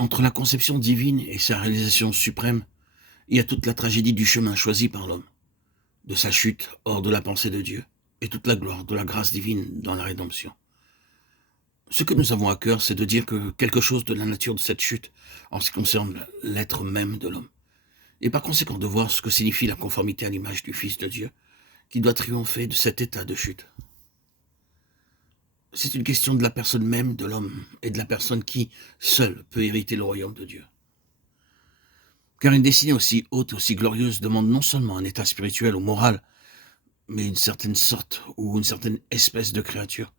Entre la conception divine et sa réalisation suprême, il y a toute la tragédie du chemin choisi par l'homme, de sa chute hors de la pensée de Dieu, et toute la gloire de la grâce divine dans la rédemption. Ce que nous avons à cœur, c'est de dire que quelque chose de la nature de cette chute, en ce qui concerne l'être même de l'homme, et par conséquent de voir ce que signifie la conformité à l'image du Fils de Dieu, qui doit triompher de cet état de chute. C'est une question de la personne même de l'homme, et de la personne qui, seule, peut hériter le royaume de Dieu. Car une destinée aussi haute, aussi glorieuse, demande non seulement un état spirituel ou moral, mais une certaine sorte ou une certaine espèce de créature.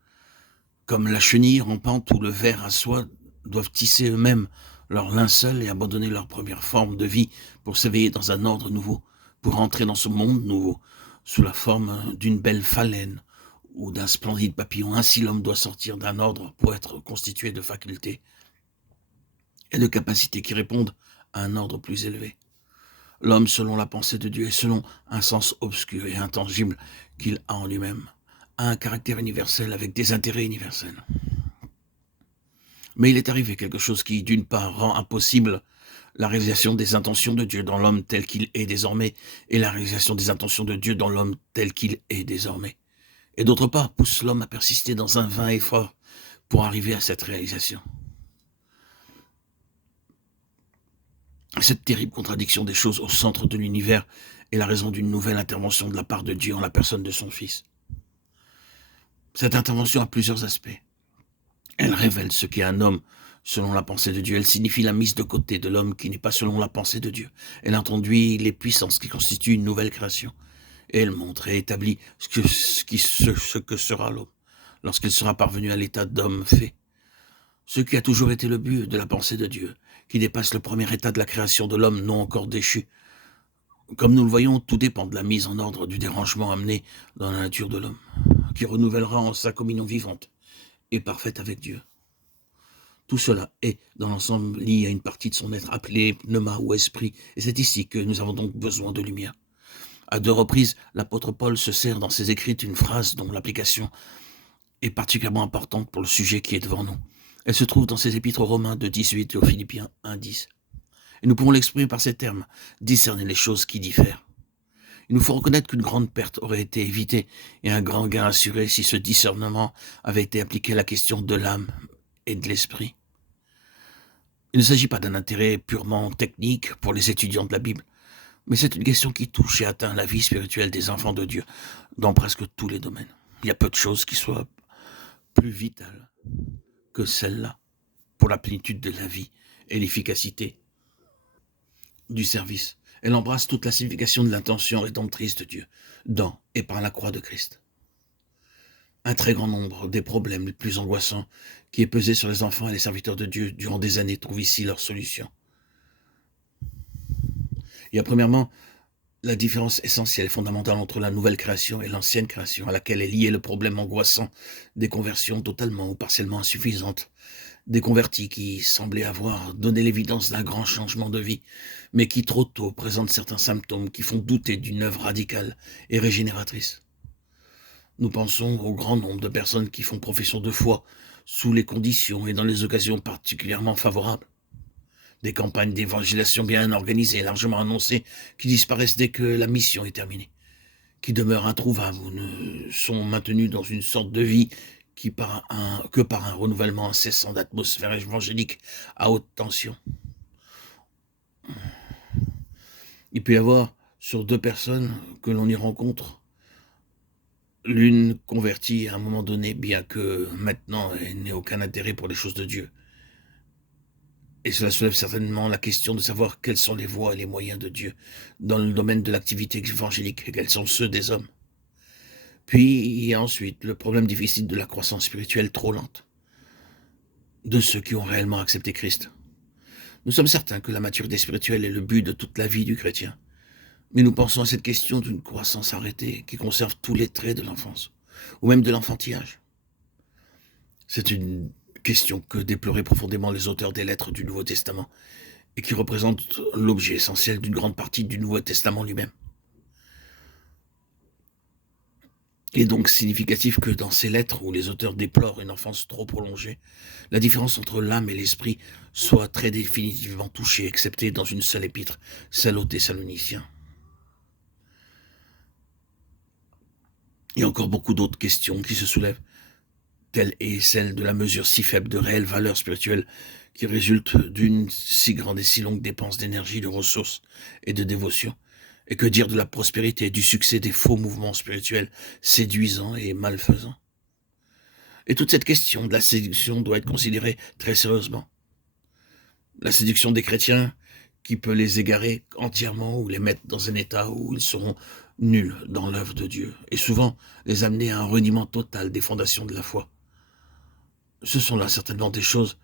Comme la chenille rampante ou le ver à soie doivent tisser eux-mêmes leur linceul et abandonner leur première forme de vie pour s'éveiller dans un ordre nouveau, pour entrer dans ce monde nouveau, sous la forme d'une belle phalène ou d'un splendide papillon. Ainsi l'homme doit sortir d'un ordre pour être constitué de facultés et de capacités qui répondent à un ordre plus élevé. L'homme, selon la pensée de Dieu et selon un sens obscur et intangible qu'il a en lui-même, a un caractère universel avec des intérêts universels. Mais il est arrivé quelque chose qui, d'une part, rend impossible la réalisation des intentions de Dieu dans l'homme tel qu'il est désormais, et la réalisation des intentions de Dieu dans l'homme tel qu'il est désormais. Et d'autre part, pousse l'homme à persister dans un vain effort pour arriver à cette réalisation. Cette terrible contradiction des choses au centre de l'univers est la raison d'une nouvelle intervention de la part de Dieu en la personne de son Fils. Cette intervention a plusieurs aspects. Elle révèle ce qu'est un homme selon la pensée de Dieu. Elle signifie la mise de côté de l'homme qui n'est pas selon la pensée de Dieu. Elle introduit les puissances qui constituent une nouvelle création. Et elle montre et établit ce que sera l'homme lorsqu'il sera parvenu à l'état d'homme fait. Ce qui a toujours été le but de la pensée de Dieu, qui dépasse le premier état de la création de l'homme non encore déchu. Comme nous le voyons, tout dépend de la mise en ordre du dérangement amené dans la nature de l'homme, qui renouvellera en sa communion vivante et parfaite avec Dieu. Tout cela est, dans l'ensemble, lié à une partie de son être appelée pneuma ou esprit, et c'est ici que nous avons donc besoin de lumière. À 2 reprises, l'apôtre Paul se sert dans ses écrits d'une phrase dont l'application est particulièrement importante pour le sujet qui est devant nous. Elle se trouve dans ses épîtres aux Romains de 18 et aux Philippiens 1:10. Et nous pouvons l'exprimer par ces termes, discerner les choses qui diffèrent. Il nous faut reconnaître qu'une grande perte aurait été évitée et un grand gain assuré si ce discernement avait été appliqué à la question de l'âme et de l'esprit. Il ne s'agit pas d'un intérêt purement technique pour les étudiants de la Bible, mais c'est une question qui touche et atteint la vie spirituelle des enfants de Dieu dans presque tous les domaines. Il y a peu de choses qui soient plus vitales que celle-là pour la plénitude de la vie et l'efficacité du service. Elle embrasse toute la signification de l'intention rédemptrice de Dieu dans et par la croix de Christ. Un très grand nombre des problèmes les plus angoissants qui est pesé sur les enfants et les serviteurs de Dieu durant des années trouvent ici leur solution. Il y a premièrement la différence essentielle et fondamentale entre la nouvelle création et l'ancienne création, à laquelle est lié le problème angoissant des conversions totalement ou partiellement insuffisantes, des convertis qui semblaient avoir donné l'évidence d'un grand changement de vie, mais qui trop tôt présentent certains symptômes qui font douter d'une œuvre radicale et régénératrice. Nous pensons au grand nombre de personnes qui font profession de foi sous les conditions et dans les occasions particulièrement favorables. Des campagnes d'évangélisation bien organisées et largement annoncées qui disparaissent dès que la mission est terminée, qui demeurent introuvables ou ne sont maintenues dans une sorte de vie que par un renouvellement incessant d'atmosphère évangélique à haute tension. Il peut y avoir sur 2 personnes que l'on y rencontre, l'une convertie à un moment donné, bien que maintenant elle n'ait aucun intérêt pour les choses de Dieu. Et cela soulève certainement la question de savoir quelles sont les voies et les moyens de Dieu dans le domaine de l'activité évangélique et quels sont ceux des hommes. Puis il y a ensuite le problème difficile de la croissance spirituelle trop lente de ceux qui ont réellement accepté Christ. Nous sommes certains que la maturité spirituelle est le but de toute la vie du chrétien. Mais nous pensons à cette question d'une croissance arrêtée qui conserve tous les traits de l'enfance, ou même de l'enfantillage. C'est une question que déploraient profondément les auteurs des lettres du Nouveau Testament et qui représente l'objet essentiel d'une grande partie du Nouveau Testament lui-même. Il est donc significatif que dans ces lettres où les auteurs déplorent une enfance trop prolongée, la différence entre l'âme et l'esprit soit très définitivement touchée, excepté dans une seule épître, celle aux Thessaloniciens. Il y a encore beaucoup d'autres questions qui se soulèvent, telle est celle de la mesure si faible de réelle valeur spirituelle qui résulte d'une si grande et si longue dépense d'énergie, de ressources et de dévotion. Et que dire de la prospérité et du succès des faux mouvements spirituels séduisants et malfaisants? Et toute cette question de la séduction doit être considérée très sérieusement. La séduction des chrétiens qui peut les égarer entièrement ou les mettre dans un état où ils seront nuls dans l'œuvre de Dieu et souvent les amener à un reniement total des fondations de la foi. Ce sont là certainement des choses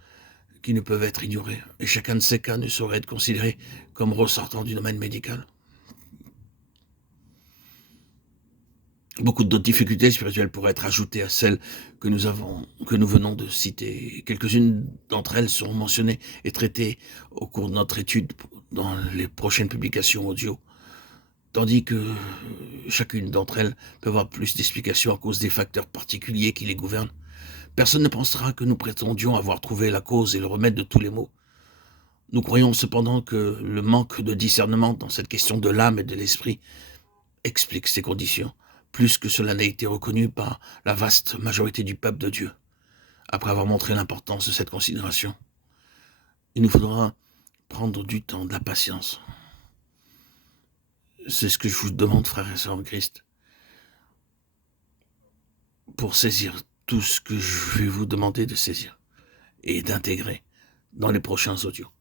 qui ne peuvent être ignorées et chacun de ces cas ne saurait être considéré comme ressortant du domaine médical. Beaucoup d'autres difficultés spirituelles pourraient être ajoutées à celles que nous venons de citer. Quelques-unes d'entre elles seront mentionnées et traitées au cours de notre étude dans les prochaines publications audio, tandis que chacune d'entre elles peut avoir plus d'explications à cause des facteurs particuliers qui les gouvernent. Personne ne pensera que nous prétendions avoir trouvé la cause et le remède de tous les maux. Nous croyons cependant que le manque de discernement dans cette question de l'âme et de l'esprit explique ces conditions, plus que cela n'a été reconnu par la vaste majorité du peuple de Dieu. Après avoir montré l'importance de cette considération, il nous faudra prendre du temps, de la patience. C'est ce que je vous demande, frères et sœurs en Christ, pour saisir tout ce que je vais vous demander de saisir et d'intégrer dans les prochains audios.